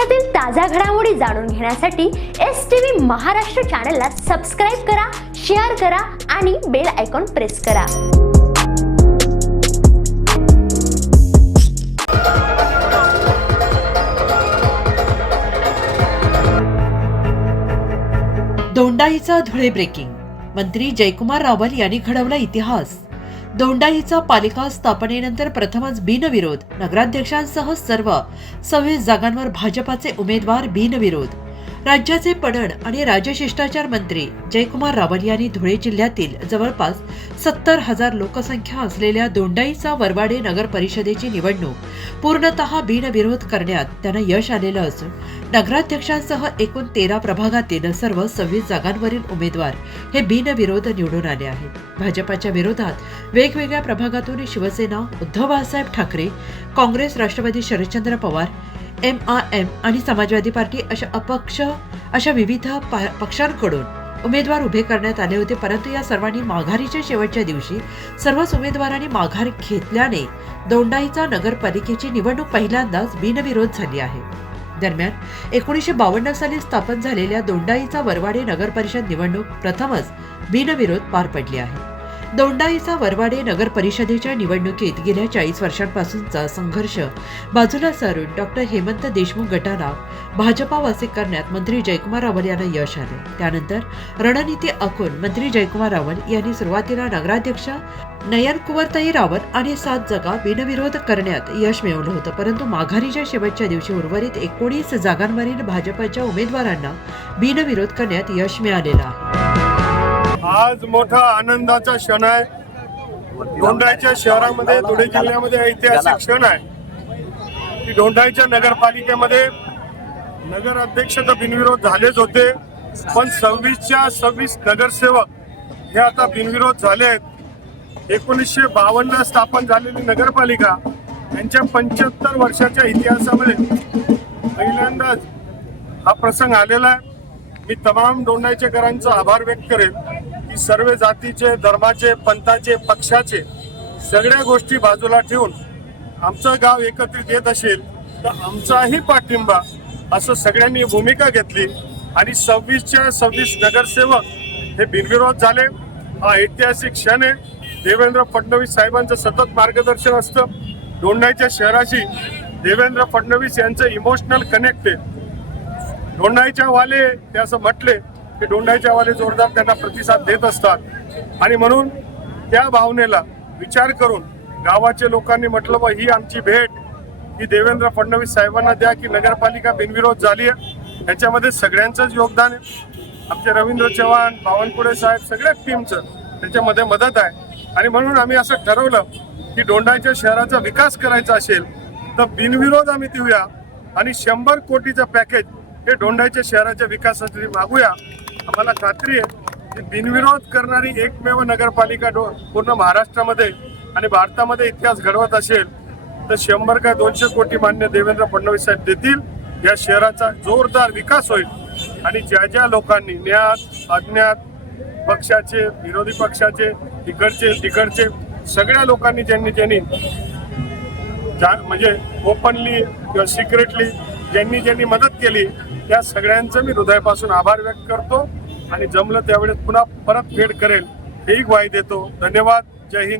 देशातील ताज्या घडामोडी जाणून घेण्यासाठी एस टी व्ही महाराष्ट्र चॅनलला सबस्क्राईब करा शेअर करा आणि बेल आयकॉन प्रेस करा. दोंडाईचा धुळे ब्रेकिंग मंत्री जयकुमार रावल यांनी घडवला इतिहास. दोंडाईचा पालिका स्थापनेनंतर प्रथमच बिनविरोध. नगराध्यक्षांसह सर्व सव्वीस जागांवर भाजपाचे उमेदवार बिनविरोध. राज्याचे पणन आणि राजशिष्टाचार मंत्री जयकुमार रावल यांनी धुळे जिल्ह्यातील जवळपास सत्तर हजार लोकसंख्या असलेल्या दोंडाईचा वरवाडे नगर परिषदेची निवडणूक पूर्णतः बिनविरोध करण्यात त्यांना यश आलेलं असून नगराध्यक्षांसह एकूण तेरा प्रभागातील सर्व सव्वीस जागांवरील उमेदवार हे बिनविरोध निवडून आले आहेत. भाजपाच्या विरोधात वेगवेगळ्या प्रभागातून Shiv Sena Uddhav Balasaheb Thackeray Congress Rashtravadi Sharadchandra Pawar M I M आणि समाजवादी पार्टी अशा अपक्ष अशा विविध पक्षांकडून उमेदवार उभे करण्यात आले होते. परंतु या सर्वांनी माघारीच्या शेवटच्या दिवशी सर्वच उमेदवारांनी माघार घेतल्याने दोंडाईचा नगरपालिकेची निवडणूक पहिल्यांदाच बिनविरोध झाली आहे. दरम्यान एकोणीसशे बावन्न साली स्थापन झालेल्या दोंडाईचा वरवाडे नगरपरिषद निवडणूक प्रथमच बिनविरोध पार पडली आहे. दोंडाईचा वरवाडे नगर परिषदेच्या निवडणुकीत गेल्या चाळीस वर्षांपासूनचा संघर्ष. बाजूला सारून डॉक्टर हेमंत देशमुख गटाला भाजपावासी करण्यात मंत्री जयकुमार रावल यांना यश आले. त्यानंतर रणनीती आखून मंत्री जयकुमार रावल यांनी सुरुवातीला नगराध्यक्ष नयन कुवरताई रावल आणि सात जागा बिनविरोध करण्यात यश मिळवलं होतं. परंतु माघारीच्या शेवटच्या दिवशी उर्वरित एकोणीस जागांवरील भाजपच्या उमेदवारांना बिनविरोध करण्यात यश मिळालेलं आहे. आज मोठा आनंदाचा क्षण आहे. दोंडाईच्या शहरामध्ये धुळे जिल्ह्यामध्ये ऐतिहासिक क्षण आहे. की दोंडाईच्या नगरपालिकेमध्ये नगर अध्यक्ष तर बिनविरोध झालेच होते. पण सव्वीसच्या सव्वीस नगरसेवक हे आता बिनविरोध झाले आहेत. एकोणीसशे बावन्न स्थापन झालेली नगरपालिका यांच्या पंच्याहत्तर वर्षाच्या इतिहासामध्ये पहिल्यांदाच हा प्रसंग आलेला आहे. मी तमाम दोंडाईचेकरांचा आभार व्यक्त करेल की सर्व जातीचे धर्माचे पंथाचे पक्षाचे सगळ्या गोष्टी बाजूला ठेवून आमचं गाव एकत्रित येत असेल तर आमचाही पाठिंबा असं सगळ्यांनी भूमिका घेतली. आणि सव्वीसच्या सव्वीस नगरसेवक हे बिनविरोध झाले. हा ऐतिहासिक क्षण आहे. देवेंद्र फडणवीस साहेबांचं सतत मार्गदर्शन असतं. दोंडाईच्या शहराशी देवेंद्र फडणवीस यांचं इमोशनल कनेक्ट आहे. दोंडाईच्या वाले ते असं म्हटले ते डोंडाईच्या वाले जोरदार त्यांना प्रतिसाद देत असतात. आणि म्हणून त्या भावनेला विचार करून गावाच्या लोकांनी म्हटलं व ही आमची भेट. ही देवेंद्र फडणवीस साहेबांना द्या की नगरपालिका बिनविरोध झाली आहे. त्याच्यामध्ये सगळ्यांचंच योगदान आहे. आमचे रवींद्र चव्हाण बावनकुळे साहेब सगळ्या टीमचं त्याच्यामध्ये मदत आहे. आणि म्हणून आम्ही असं ठरवलं की डोंडाच्या शहराचा विकास करायचा असेल तर बिनविरोध आम्ही देऊया. आणि शंभर कोटीचं पॅकेज हे डोंडाईच्या शहराच्या विकासासाठी मागूया. आम्हाला खात्री आहे की बिनविरोध करणारी एकमेव नगरपालिका डो पूर्ण महाराष्ट्रामध्ये आणि भारतामध्ये इतिहास घडवत असेल तर शंभर काय दोनशे कोटी मान्य देवेंद्र फडणवीस साहेब देतील. या शहराचा जोरदार विकास होईल. आणि ज्या ज्या लोकांनी ज्ञात अज्ञात पक्षाचे विरोधी पक्षाचे तिकडचे तिकडचे सगळ्या लोकांनी ज्यांनी ज्यांनी जा म्हणजे ओपनली किंवा सिक्रेटली ज्यांनी ज्यांनी मदत केली त्या सगळ्यांचं मी हृदयापासून आभार व्यक्त करतो आणि जमलं त्यावेळेस पुन्हा परत फेड करेल हेही ग्वाही देतो. धन्यवाद. जय हिंद.